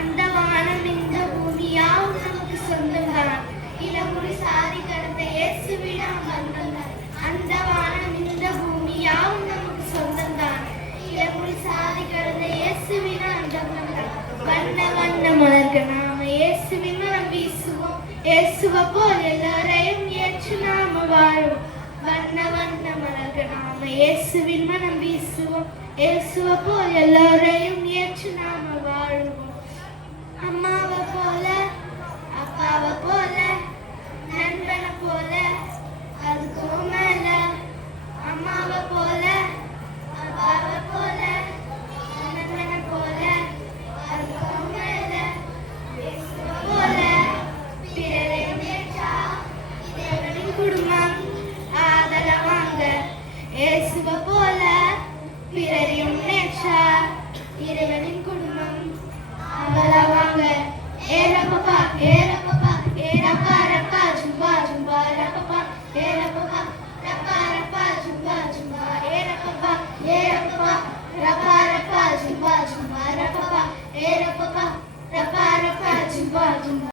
அந்த வானம் இந்த பூமியாவும் நமக்கு சொந்தம்தான். இளமுடி சாதி கடந்த இயேசுவிடம் வந்தம்தான். அந்த வானம் இந்த பூமியாவும் நமக்கு சொந்தம்தான். இளமுடி சாதி கடந்த இயேசுவிடம் வந்தம்தான். வண்ண வண்ண மலர்கள் நாம இயேசுவின் மனம் வீசுவோம். இயேசுவை போல் எல்லாரையும் ஏற்று நாம வாழும். வண்ண வண்ண மலர்கள் நாம இயேசுவின் மனம் வீசுவோம். இயேசுவை போல் எல்லாரையும்